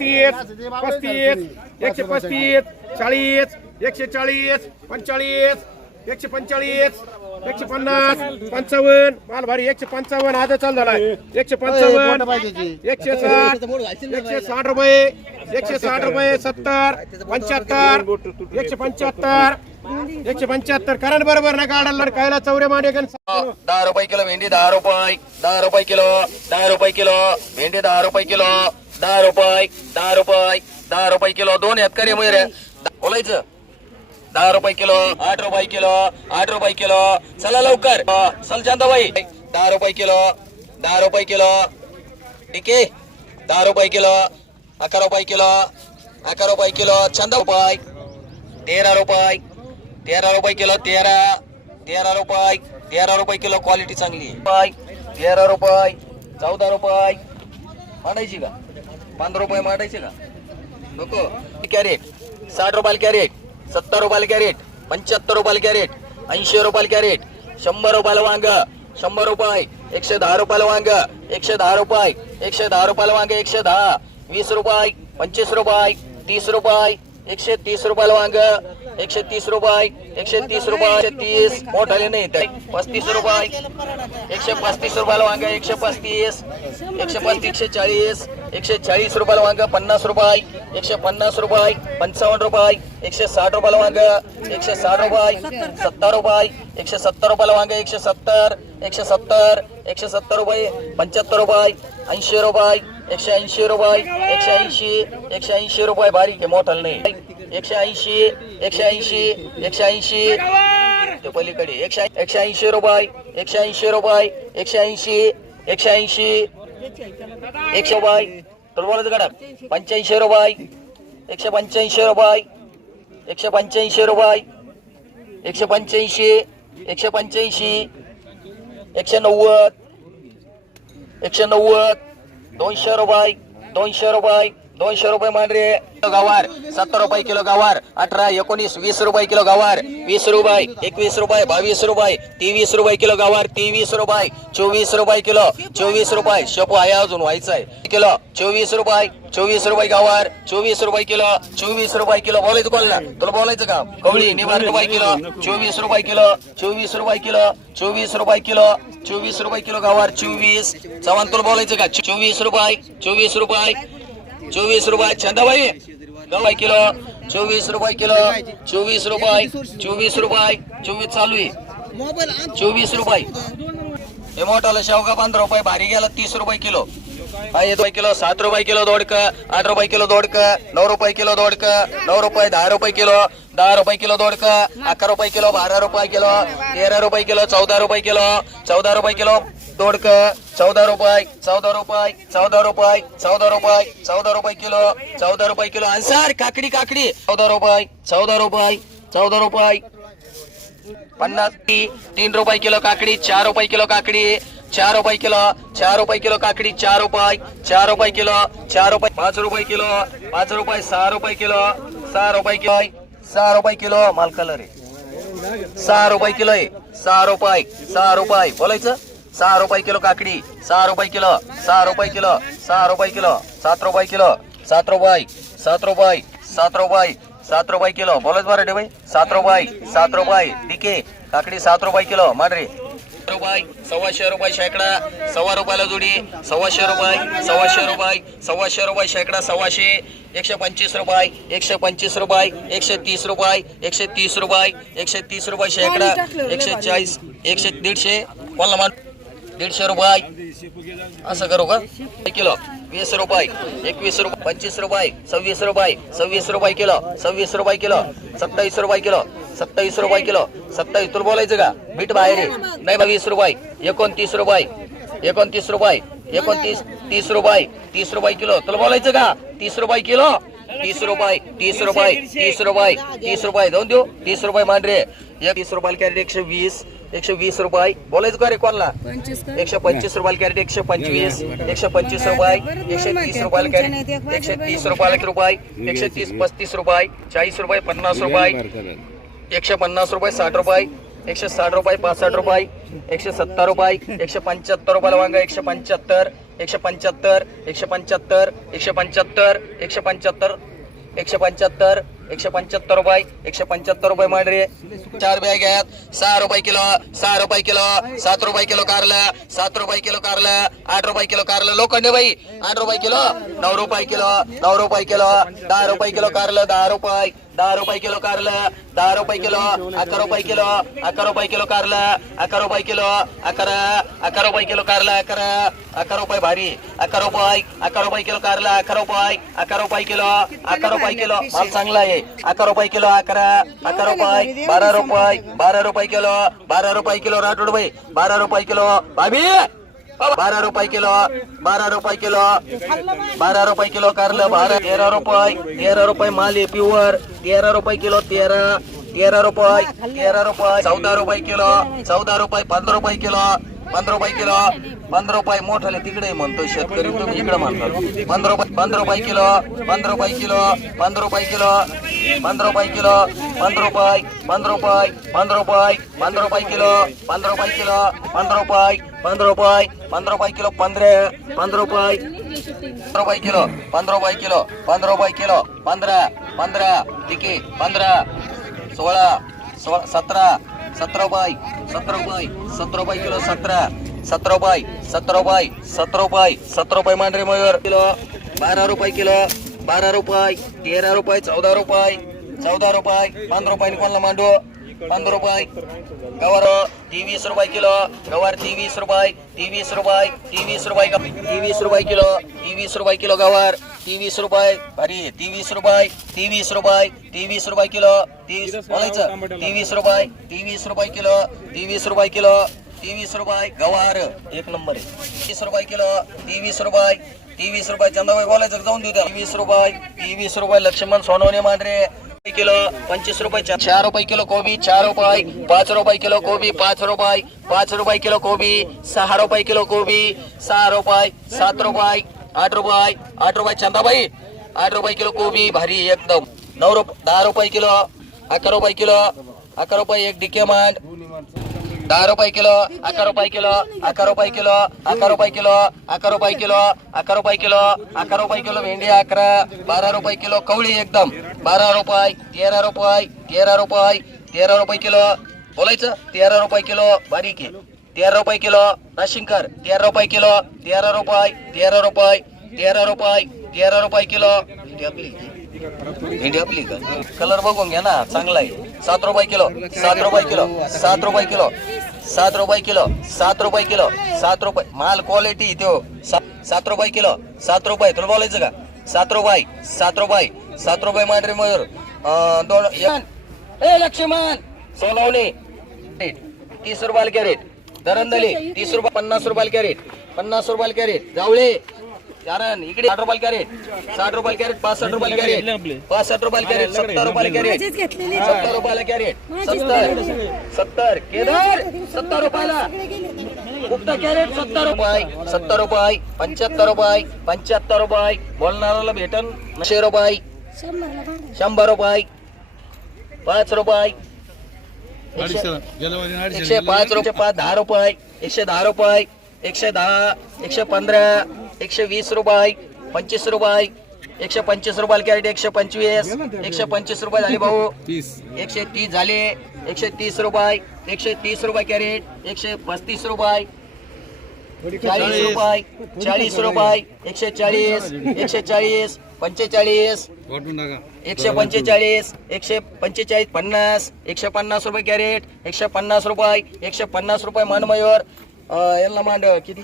तीस पस्तीस एकशे पस्तीस चाळीस एकशे चाळीस पंचाळीस एकशे पंचाळीस एकशे पन्नास पंचावन्न. माल भारी एकशे पंचावन्न. आता चालू झाला एकशे पंचावन्न एकशे साठ एकशे साठ रुपये एकशे साठ रुपये सत्तर पंच्याहत्तर एकशे पंच्याहत्तर एकशे पंच्याहत्तर. करा ना बरोबर ना काढायला कायला चौरे माने गण दहा रुपये किलो भेंडी दहा रुपये दहा रुपये किलो दहा रुपये किलो भेंडी दहा रुपये किलो. दहा रुपये दहा रुपये दहा रुपये किलो. दोन आहेत का रे मयुरे बोलायचं? दहा रुपये किलो आठ रुपये किलो आठ रुपये किलो. चला लवकर. चल चांदाबाई दहा रुपये किलो दहा रुपये किलो. ठीक आहे दहा रुपये किलो अकरा रुपये किलो अकरा रुपये किलो. चंदा रुपये. तेरा रुपये. तेरा रुपये किलो तेरा. तेरा रुपये. तेरा रुपये किलो क्वालिटी चांगली आहे. तेरा रुपये. चौदा रुपये. मांडायची का? पंधरा रुपये मांडायचे का? नको. कॅरेट. साठ रुपयाला कॅरेट सत्तर रुपयाला कॅरेट पंच्याहत्तर रुपयाला कॅरेट ऐंशी रुपयाला कॅरेट शंभर रुपयाला वांग शंभर रुपये एकशे दहा रुपयाला वांग एकशे दहा रुपये एकशे दहा रुपयाला वांग एकशे दहा वीस रुपये पंचवीस रुपये तीस रुपये एकशे तीस रुपयाला वांग एकशे तीस रुपये एकशे तीस रुपये एकशे तीस मोठाले नाही ते. पस्तीस रुपये एकशे पस्तीस रुपयाला वांग एकशे पस्तीस एकशे पस्तीस एकशे चाळीस एकशे चाळीस रुपयाला वांग पन्नास रुपये एकशे पन्नास रुपये पंचावन्न रुपये एकशे साठ रुपयाला वांग एकशे साठ रुपये सत्तर रुपये एकशे सत्तर रुपयाला वांग एकशे सत्तर एकशे सत्तर एकशे सत्तर रुपये पंच्याहत्तर रुपये ऐंशी रुपये एकशे ऐंशी रुपये एकशे ऐंशी एकशे ऐंशी रुपये बारीक आहे मोठल नाही. एकशे ऐंशी एकशे ऐंशी एकशे ऐंशी. ते पलीकडे. एकशे एकशे ऐंशी रुपये एकशे ऐंशी रुपये एकशे ऐंशी एकशे ऐंशी. एकशे रुपये. तर बोलत गडा पंच्याऐंशी रुपये एकशे पंच्याऐंशी रुपये एकशे पंच्याऐंशी रुपये एकशे पंच्याऐंशी एकशे पंच्याऐंशी एकशे नव्वद एकशे नव्वद दोनशे रुपये दोनशे रुपये दोनशे रुपये मांडरे. गवार सत्तर रुपये किलो गवार अठरा एकोणीस वीस रुपये किलो गवार वीस रुपये एकवीस रुपये बावीस रुपये तेवीस रुपये किलो गवार तेवीस रुपये चोवीस रुपये किलो चोवीस रुपये. शेपू आहे अजून व्हायचं आहे किलो चोवीस रुपये चोवीस रुपये गवार चोवीस रुपये किलो चोवीस रुपये किलो. बोलायचं कोणाला? तुला बोलायचं का? कवळी निवार रुपये किलो चोवीस रुपये किलो चोवीस रुपये किलो चोवीस रुपये किलो चोवीस रुपये किलो गवार चोवीस. चव्हाण तुला बोलायचं का? चोवीस रुपये चोवीस रुपये चोवीस रुपये चंदाबाई गवाय किलो चोवीस रुपये किलो चोवीस रुपये चोवीस रुपये चोवीस चालू आहे. चोवीस रुपये. हे मोठाला शेवगा पंधरा रुपये भारी गेला तीस रुपये किलो. हा रुपये किलो सात रुपये किलो दोडक आठ रुपये किलो दोडक नऊ रुपये किलो दोडक नऊ रुपये दहा रुपये किलो दहा रुपये किलो दोडक अकरा रुपये किलो बारा रुपये किलो तेरा रुपये किलो चौदा रुपये किलो चौदा रुपये किलो दोडक चौदा रुपये चौदा रुपये चौदा रुपये चौदा रुपये चौदा रुपये किलो चौदा रुपये किलो अन्सार काकडी काकडी. चौदा रुपये चौदा रुपये चौदा रुपये. पन्नास ती- तीन रुपये किलो काकडी चार रुपये किलो काकडी चार रुपये किलो चार रुपये किलो काकडी चार रुपये चार रुपये किलो चार रुपये पाच रुपये किलो पाच रुपये सहा रुपये किलो सहा रुपये किलो सहा रुपये किलो माल कलर आहे. सहा रुपये किलो आहे सहा रुपये सहा रुपये बोलायचं? सहा रुपये किलो काकडी सहा रुपये किलो सहा रुपये किलो सहा रुपये किलो सात रुपये किलो सात रुपये सात रुपये सात रुपये सात रुपये किलो. बोलायचं बरं भाई सात रुपये सात रुपये. आहे काकडी सात रुपये किलो. मांडरे रुपये सव्वाशे रुपये शेकडा सव्वा रुपयाला जोडी सव्वाशे रुपये सव्वाशे रुपये सव्वाशे रुपये शेकडा सव्वाशे. एकशे पंचवीस रुपये एकशे पंचवीस रुपये एकशे तीस रुपये एकशे तीस रुपये एकशे तीस रुपये शेकडा एकशे चाळीस एकशे दीडशे. बोला मान दीडशे रुपये. असं करू का? किलो. वीस रुपये. एकवीस रुपये. पंचवीस रुपये. सव्वीस रुपये. सव्वीस रुपये किलो. सव्वीस रुपये किलो. सत्तावीस रुपये किलो. सत्तावीस रुपये किलो. सत्तावीस. तुला बोलायचं का? बीट बाहेर नाही नाही बावीस रुपये. एकोणतीस रुपये. एकोणतीस रुपये. एकोणतीस. तीस रुपये. तीस रुपये किलो. तुला बोलायचं का? तीस रुपये किलो. तीस रुपये. तीस रुपये. तीस रुपये. तीस रुपये. जाऊन देऊ. तीस रुपये मांडरे. एक तीस रुपयाला कॅरेट एकशे वीस. एकशे वीस रुपये. बोलायचं का रे कोणाला? एकशे पंचवीस रुपयाला कॅरेट एकशे पंचवीस. एकशे पंचवीस रुपये. एकशे तीस रुपयाला कॅरेट एकशे तीस रुपयाला रुपये. एकशे तीस पस्तीस रुपये. चाळीस रुपये पन्नास रुपये. एकशे पन्नास रुपये साठ रुपये. एकशे साठ रुपये पासष्ट रुपये. एकशे सत्तर रुपये. एकशे पंच्याहत्तर रुपयाला वांगा एकशे पंच्याहत्तर. एकशे पंच्याहत्तर एकशे पंच्याहत्तर. एकशे पंच्याहत्तर एकशे पंच्याहत्तर. एकशे पंच्याहत्तर. एकशे पंच्याहत्तर रुपये एकशे पंच्याहत्तर रुपये मांडरे. चार बॅग आहेत. सहा रुपये किलो सहा रुपये किलो सात रुपये किलो कारलं सात रुपये किलो कारलं आठ रुपये किलो कारलं. लोखंडे बाई आठ रुपये किलो नऊ रुपये किलो नऊ रुपये किलो दहा रुपये किलो कारलं दहा रुपये. दहा रुपये किलो कारलं दहा रुपये किलो अकरा रुपये किलो अकरा रुपये किलो कारलं अकरा रुपये किलो अकरा अकरा रुपये किलो कारलं अकरा अकरा रुपये भारी अकरा रुपये अकरा रुपये किलो कारलं अकरा रुपये अकरा रुपये किलो अकरा रुपये किलो माल चांगला आहे. अकरा रुपये किलो अकरा अकरा रुपये बारा रुपये बारा रुपये किलो बारा रुपये किलो राठोड बाई बारा रुपये किलो भाभी! बारा रुपये किलो बारा रुपये किलो बारा रुपये किलो कारलं बारा तेरा रुपये तेरा रुपये माल आहे प्युअर तेरा रुपये किलो तेरा तेरा रुपये तेरा रुपये चौदा रुपये किलो चौदा रुपये पंधरा रुपये किलो पंधरा रुपये किलो पंधरा रुपये मोठाले तिकडे म्हणतो शेतकरी तुम्ही इकडे म्हणतो पंधरा रुपये पंधरा रुपये किलो पंधरा रुपये किलो पंधरा रुपये किलो पंधरा रुपये किलो पंधरा रुपये पंधरा रुपये पंधरा रुपये पंधरा रुपये किलो पंधरा रुपये किलो पंधरा रुपये पंधरा रुपये पंधरा रुपये किलो पंधरा पंधरा रुपये पंधरा रुपये किलो पंधरा रुपये किलो पंधरा रुपये किलो पंधरा पंधरा तिकी पंधरा सोळा सोळा सतरा सतरा बाय सतरा बाय सतरा रुपये किलो सतरा. सतरा बाय सतरा बाय सतरा बाय सतरा रुपये मांढरे मयूर. किलो बारा रुपये किलो बारा रुपये तेरा रुपये चौदा रुपये चौदा रुपये पंधरा रुपये कोणला मांडू? पंधरा रुपये. गवार तेवीस रुपये किलो. गवार तेवीस रुपये तेवीस रुपये तेवीस रुपये. तेवीस रुपये किलो तेवीस रुपये किलो गवार. तेवीस रुपये अरे तेवीस रुपये तेवीस रुपये तेवीस रुपये किलो तेवीस बोलायचं. तेवीस रुपये तेवीस रुपये किलो तेवीस रुपये किलो तेवीस रुपये गवार. एक नंबर आहे. तीस रुपये किलो तेवीस रुपये तेवीस रुपये चंदाबाई बोलायचं जाऊन देऊ तेवीस रुपये तेवीस रुपये लक्ष्मण सोनवणे मांढरे किलो पंचवीस रुपये चार रुपये किलो कोबी चार रुपये पाच रुपये किलो कोबी पाच रुपये पाच रुपये किलो कोबी सहा रुपये किलो कोबी सहा रुपये सात रुपये आठ रुपये आठ रुपये चंदाबाई आठ रुपये किलो कोबी भारी एकदम. नऊ रुपये दहा रुपये किलो अकरा रुपये किलो अकरा रुपये एक डिके मांड दहा रुपये किलो अकरा रुपये किलो अकरा रुपये किलो अकरा रुपये किलो अकरा रुपये किलो अकरा रुपये किलो अकरा रुपये किलो भेंडी अकरा बारा रुपये किलो कवळी एकदम. बारा रुपये तेरा रुपये तेरा रुपये तेरा रुपये किलो. बोलायचं? तेरा रुपये किलो बारीक आहे. तेरा रुपये किलो नाशिंकर तेरा रुपये किलो तेरा रुपये तेरा रुपये तेरा रुपये तेरा रुपये किलो. भेंडी आपली. का? कलर बघून घ्या ना चांगला आहे. सात रुपये किलो सात रुपये किलो सात रुपये किलो सात रुपये किलो सात रुपये किलो सात रुपये. माल क्वालिटी त्यो सात रुपये किलो सात रुपये. तुला बोलायचं का? सात रुपये सात रुपये सात रुपये मांढरे मयूर. दोन ए लक्ष्मण. सोनवणे. तीस रुपयाला कॅरेट. दरंदली तीस रुपये पन्नास रुपयाला कॅरेट पन्नास रुपयाला कॅरेट जावळे कारण इकडे साठ रुपयाला कॅरेट साठ रुपयाला कॅरेट पासष्ट रुपयाला कॅरेट पासष्ट रुपयाला कॅरेट सत्तर रुपयाला कॅरेट सत्तर रुपयाला कॅरेट सत्तर सत्तर केदार सत्तर रुपयाला. गुप्ता कॅरेट सत्तर रुपये सत्तर रुपये पंच्याहत्तर रुपये पंच्याहत्तर रुपये बोलणाऱ्याला भेटन नशे रुपये शंभर रुपये पाच रुपये एकशे पाच रुपये पाच दहा रुपये एकशे दहा रुपये एकशे दहा एकशे पंधरा एकशे वीस रुपये पंचवीस रुपये एकशे पंचवीस रुपयाला कॅरेट एकशे पंचवीस एकशे पंचवीस रुपये झाले भाऊ. एकशे तीस झाले एकशे तीस रुपये एकशे तीस रुपये कॅरेट एकशे पस्तीस रुपये चाळीस रुपये चाळीस रुपये एकशे चाळीस एकशे चाळीस पंचेचाळीस एकशे पंचेचाळीस एकशे पंचेचाळीस पन्नास एकशे पन्नास रुपये कॅरेट एकशे पन्नास रुपये एकशे पन्नास रुपये मनमयूर. यांना मांड किती?